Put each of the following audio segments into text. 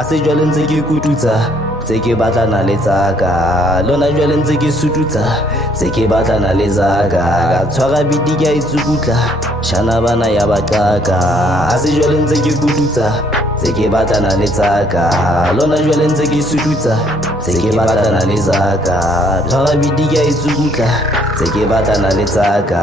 a se jwale ntse ke kututsa tse ke batlana le tsaka lona jwale ntse ke sututsa tse ke batlana le tsaka ka tshwara biti ke a itsukutla shana bana ya baqaka a se jwale ntse ke kututsa tse ke batlana le tsaka lona jwale ntse ke sututsa tse ke batlana le tsaka tshwara biti ke a itsukutla tse ke batlana le tsaka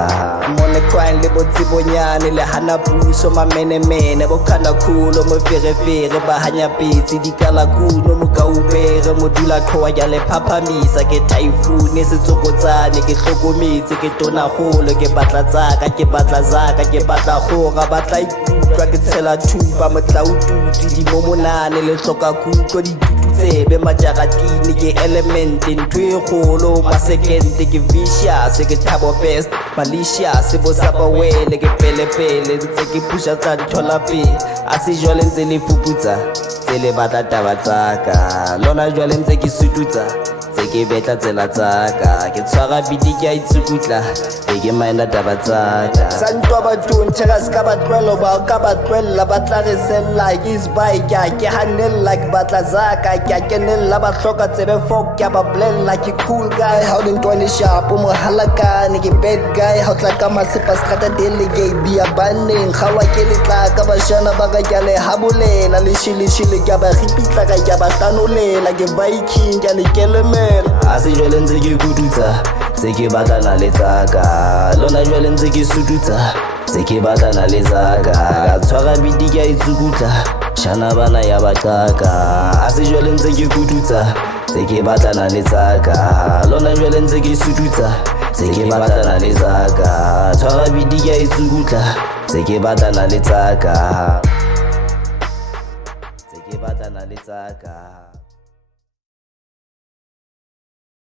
mone crime le botsibonyane le hana puso mamenemene bokhanda khulo mo ferefere ba hanya petsi dikala kuno mo kaubere mo dula khoa ya le phaphamisa ke typhoon se tsokotsane ke hlokometse ke tona golo ke batla tsaka ke batla zaka ke batla gora batla ikutlwa ke tshela thuba motlaututi di momonane le hloka kutlo di tsebe majaratini ke element ntwe golo masekente ke vicious ke thabo best malicious bo sapawele ke pelepele ntse ke pusha tsa thola pele a se jwale ntse le fuputsa tse le batla taba tsaka lona jwale ntse ke sututsa tse ke betla tsela tsaka ke tshwara biti ke a itsukutla e ke maina taba tsaka santwa bathong tshega ska batlwelo ba ka batlwella ba tla re sella is by ke hanella ke batla zaka ke kenella ba hloka tsebe folk ke ba blella ke cool guy how the ntwane sharp mo halakane ke bad guy how tla ka masepa strata delegate be abaneng gawa ke letla ka bashana ba ka le habolela le shilishile ke ba ripitla ka ba tanolela ke viking ke le keleme a se jwale ntse ke kututsa tse ke batlana le tsaka lona jwale ntse ke sututsa tse ke batlana le tsaka ka tshwara biti ke a itsukutla shana bana ya baqaka a se jwale ntse ke kututsa tse ke batlana le tsaka lona jwale ntse ke sututsa tse ke batlana le tsaka tshwara biti ke a itsukutla tse ke batlana le tsaka tse ke batlana le tsaka